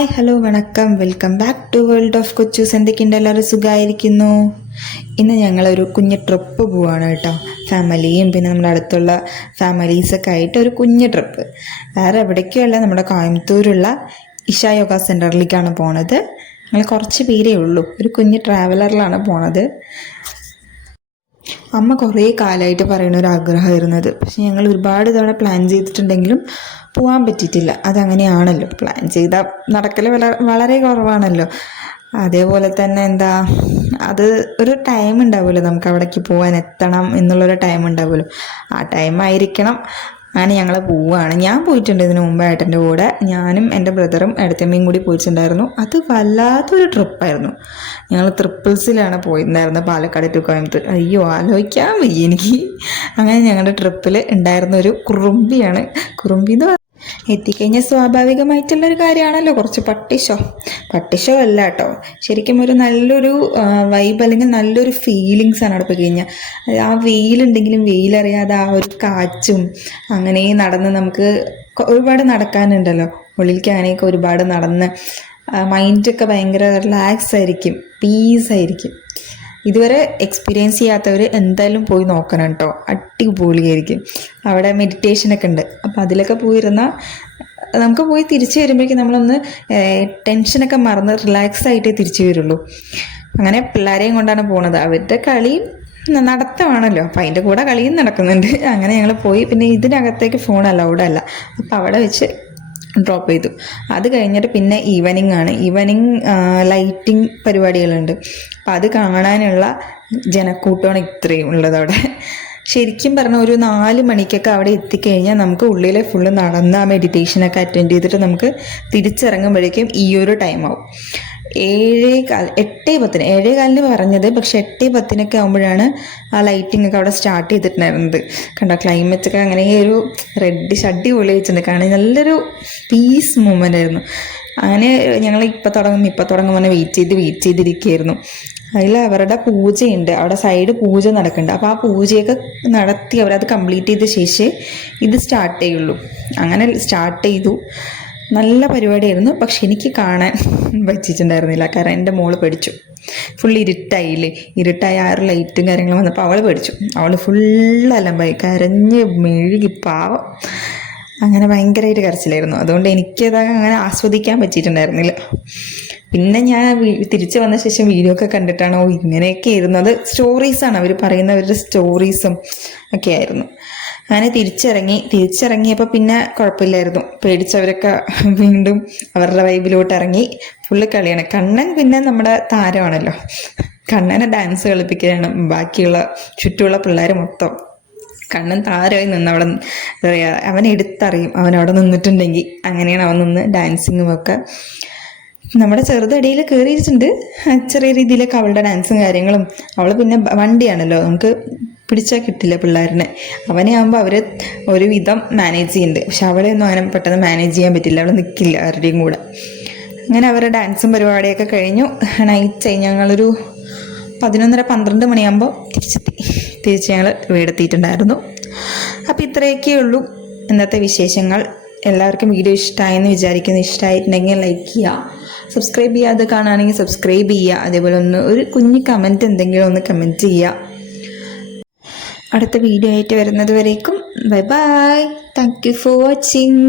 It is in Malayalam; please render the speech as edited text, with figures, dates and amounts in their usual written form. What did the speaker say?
ഹായ് ഹലോ വണക്കം, welcome back to world of Kochus. എന്തൊക്കെയുണ്ട്, എല്ലാവരും സുഖമായിരിക്കുന്നു? ഇന്ന് ഞങ്ങളൊരു കുഞ്ഞ് ട്രിപ്പ് പോവാണ് കേട്ടോ. ഫാമിലിയും പിന്നെ നമ്മുടെ അടുത്തുള്ള ഫാമിലീസൊക്കെ ആയിട്ട് ഒരു കുഞ്ഞ് ട്രിപ്പ്. വേറെ എവിടേക്കുമല്ല, നമ്മുടെ കോയമ്പത്തൂരുള്ള ഇഷ യോഗ സെൻറ്ററിലേക്കാണ് പോണത്. ഞങ്ങൾ കുറച്ച് പേരേ ഉള്ളൂ, ഒരു കുഞ്ഞ് ട്രാവലറിലാണ് പോണത്. അമ്മ കുറേ കാലമായിട്ട് പറയുന്ന ഒരു ആഗ്രഹമായിരുന്നു അത്. പക്ഷെ ഞങ്ങൾ ഒരുപാട് തവണ പ്ലാൻ ചെയ്തിട്ടുണ്ടെങ്കിലും പോകാൻ പറ്റിയിട്ടില്ല. അതങ്ങനെയാണല്ലോ, പ്ലാൻ ചെയ്താൽ നടക്കൽ വളരെ കുറവാണല്ലോ. അതേപോലെ തന്നെ അത് ഒരു ടൈം ഉണ്ടാവുമല്ലോ, നമുക്ക് അവിടേക്ക് പോകാൻ എത്തണം എന്നുള്ളൊരു ടൈം ഉണ്ടാവുമല്ലോ. ആ ടൈം ആയിരിക്കണം. അങ്ങനെ ഞങ്ങൾ പോവുകയാണ്. ഞാൻ പോയിട്ടുണ്ട് ഇതിന് മുമ്പ് ഏട്ടൻ്റെ കൂടെ. ഞാനും എൻ്റെ ബ്രദറും ഏട്ടത്തമ്മയും കൂടി പോയിട്ടുണ്ടായിരുന്നു. അത് വല്ലാത്തൊരു ട്രിപ്പായിരുന്നു. ഞങ്ങൾ ട്രിപ്പിൾസിലാണ് പോയിട്ടുണ്ടായിരുന്നത്, പാലക്കാട് ടു കോയമ്പത്തൂർ. അയ്യോ, ആലോചിക്കാൻ വയ്യ എനിക്ക്. അങ്ങനെ ഞങ്ങളുടെ ട്രിപ്പിൽ ഉണ്ടായിരുന്ന ഒരു കുറുമ്പിയാണ്. കുറുമ്പി എന്ന് എത്തിക്കഴിഞ്ഞാൽ സ്വാഭാവികമായിട്ടുള്ളൊരു കാര്യമാണല്ലോ കുറച്ച് പട്ടിഷോ അല്ല കേട്ടോ. ശരിക്കും ഒരു നല്ലൊരു വൈബ് അല്ലെങ്കിൽ നല്ലൊരു ഫീലിങ്സ് ആണ് അവിടെ പോയി കഴിഞ്ഞാൽ. ആ വെയിലുണ്ടെങ്കിലും വെയിലറിയാതെ ആ ഒരു കാറ്റും അങ്ങനെ നടന്ന് നമുക്ക് ഒരുപാട് നടക്കാനുണ്ടല്ലോ ഉള്ളിലേക്ക്. അങ്ങനെയൊക്കെ ഒരുപാട് നടന്ന് മൈൻഡൊക്കെ ഭയങ്കര റിലാക്സ് ആയിരിക്കും, പീസായിരിക്കും. ഇതുവരെ എക്സ്പീരിയൻസ് ചെയ്യാത്തവർ എന്തായാലും പോയി നോക്കണം കേട്ടോ. അടിപൊളിയായിരിക്കും. അവിടെ മെഡിറ്റേഷനൊക്കെ ഉണ്ട്. അപ്പോൾ അതിലൊക്കെ പോയിരുന്നാൽ നമുക്ക് പോയി തിരിച്ചു വരുമ്പോഴേക്കും നമ്മളൊന്ന് ടെൻഷനൊക്കെ മറന്ന് റിലാക്സ് ആയിട്ടേ തിരിച്ചു വരുള്ളൂ. അങ്ങനെ പിള്ളേരെയും കൊണ്ടാണ് പോണത്. അവരുടെ കളിയും നടത്തമാണല്ലോ, അപ്പം അതിൻ്റെ കൂടെ കളിയും നടക്കുന്നുണ്ട്. അങ്ങനെ ഞങ്ങൾ പോയി. പിന്നെ ഇതിനകത്തേക്ക് ഫോൺ അലൗഡ് അല്ല. അപ്പം അവിടെ വെച്ച് ഡ്രോപ്പ് ചെയ്തു. അത് കഴിഞ്ഞിട്ട് പിന്നെ ഈവനിങ് ലൈറ്റിംഗ് പരിപാടികളുണ്ട്. അപ്പം അത് കാണാനുള്ള ജനക്കൂട്ടമാണ് ഇത്രയും ഉള്ളത് അവിടെ. ശരിക്കും പറഞ്ഞാൽ ഒരു 4 മണിക്കൊക്കെ അവിടെ എത്തിക്കഴിഞ്ഞാൽ നമുക്ക് ഉള്ളിലെ ഫുള്ള് നടന്ന് ആ മെഡിറ്റേഷനൊക്കെ അറ്റൻഡ് ചെയ്തിട്ട് നമുക്ക് തിരിച്ചിറങ്ങുമ്പോഴേക്കും ഈ ഒരു ടൈം ആവും. 7:10 പറഞ്ഞത്, പക്ഷെ 8:10 ആകുമ്പോഴാണ് ആ ലൈറ്റിംഗ് ഒക്കെ അവിടെ സ്റ്റാർട്ട് ചെയ്തിട്ടുണ്ടായിരുന്നത്. കണ്ടോ, ക്ലൈമറ്റൊക്കെ അങ്ങനെ ഒരു റെഡിഷ് അടിപൊളി വെച്ചിട്ടുണ്ട്. കാണാൻ നല്ലൊരു പീസ് മൂമെൻ്റ് ആയിരുന്നു. അങ്ങനെ ഞങ്ങൾ ഇപ്പം തുടങ്ങും പറഞ്ഞ് വെയിറ്റ് ചെയ്തിരിക്കുകയായിരുന്നു. അതിൽ അവരുടെ പൂജയുണ്ട്, അവിടെ സൈഡ് പൂജ നടക്കുന്നുണ്ട്. അപ്പോൾ ആ പൂജയൊക്കെ നടത്തി അവരത് കംപ്ലീറ്റ് ചെയ്ത ശേഷം ഇത് സ്റ്റാർട്ട് ചെയ്യുള്ളൂ. അങ്ങനെ സ്റ്റാർട്ട് ചെയ്തു. നല്ല പരിപാടിയായിരുന്നു. പക്ഷെ എനിക്ക് കാണാൻ പറ്റിയിട്ടുണ്ടായിരുന്നില്ല, കാരണം എൻ്റെ മോള് പേടിച്ചു. ഫുൾ ഇരുട്ടായി ആ ഒരു ലൈറ്റും കാര്യങ്ങളും വന്നപ്പോൾ അവൾ പേടിച്ചു. അവൾ ഫുള്ളലമ്പായി കരഞ്ഞ് മെഴുകി, പാവം. അങ്ങനെ ഭയങ്കരമായിട്ട് കരച്ചിലായിരുന്നു. അതുകൊണ്ട് എനിക്കത് അങ്ങനെ ആസ്വദിക്കാൻ പറ്റിയിട്ടുണ്ടായിരുന്നില്ല. പിന്നെ ഞാൻ തിരിച്ചു വന്ന ശേഷം വീഡിയോ ഒക്കെ കണ്ടിട്ടാണ് ഇങ്ങനെയൊക്കെ ആയിരുന്നു. അത് സ്റ്റോറീസാണ് അവർ പറയുന്നവരുടെ സ്റ്റോറീസും ഒക്കെ ആയിരുന്നു. അങ്ങനെ തിരിച്ചിറങ്ങിയപ്പോൾ പിന്നെ കുഴപ്പമില്ലായിരുന്നു. പേടിച്ചവരൊക്കെ വീണ്ടും അവരുടെ വൈബിലോട്ട് ഇറങ്ങി. ഫുള്ള് കളിയാണ്. കണ്ണൻ പിന്നെ നമ്മുടെ താരമാണല്ലോ. കണ്ണനെ ഡാൻസ് കളിപ്പിക്കുകയാണ് ബാക്കിയുള്ള ചുറ്റുമുള്ള പിള്ളേർ മൊത്തം. കണ്ണൻ താരമായി നിന്ന് അവിടെ എന്താ പറയുക, അവൻ എടുത്തറിയും അവനവിടെ നിന്നിട്ടുണ്ടെങ്കിൽ. അങ്ങനെയാണ് അവൻ നിന്ന് ഡാൻസിങ്ങും ഒക്കെ. നമ്മുടെ ചെറുതടിയിൽ കയറിയിട്ടുണ്ട് ചെറിയ രീതിയിലൊക്കെ അവളുടെ ഡാൻസും കാര്യങ്ങളും. അവൾ പിന്നെ വണ്ടിയാണല്ലോ, നമുക്ക് പിടിച്ചാൽ കിട്ടില്ല പിള്ളേരിനെ. അവനെ ആകുമ്പോൾ അവർ ഒരു വിധം മാനേജ് ചെയ്യുന്നുണ്ട്. പക്ഷെ അവളെ ഒന്നും അങ്ങനെ പെട്ടെന്ന് മാനേജ് ചെയ്യാൻ പറ്റില്ല, അവൾ നിൽക്കില്ല ആരുടെയും കൂടെ. അങ്ങനെ അവരുടെ ഡാൻസും പരിപാടിയൊക്കെ കഴിഞ്ഞു. നൈറ്റായി. ഞങ്ങളൊരു 11:30-12 മണിയാകുമ്പോൾ തിരിച്ച് ഞങ്ങൾ വീടെത്തിയിട്ടുണ്ടായിരുന്നു. അപ്പോൾ ഇത്രയൊക്കെ ഉള്ളൂ ഇന്നത്തെ വിശേഷങ്ങൾ. എല്ലാവർക്കും വീഡിയോ ഇഷ്ടമായെന്ന് വിചാരിക്കുന്നു. ഇഷ്ടമായിട്ടുണ്ടെങ്കിൽ ലൈക്ക് ചെയ്യുക, സബ്സ്ക്രൈബ് ചെയ്യാതെ കാണുകയാണെങ്കിൽ സബ്സ്ക്രൈബ് ചെയ്യുക. അതേപോലെ ഒരു കുഞ്ഞ് കമൻറ്റ് എന്തെങ്കിലും ഒന്ന് കമൻറ്റ് ചെയ്യുക. അടുത്ത വീഡിയോ ആയിട്ട് വരുന്നത് വരേക്കും bye bye. Thank you for watching.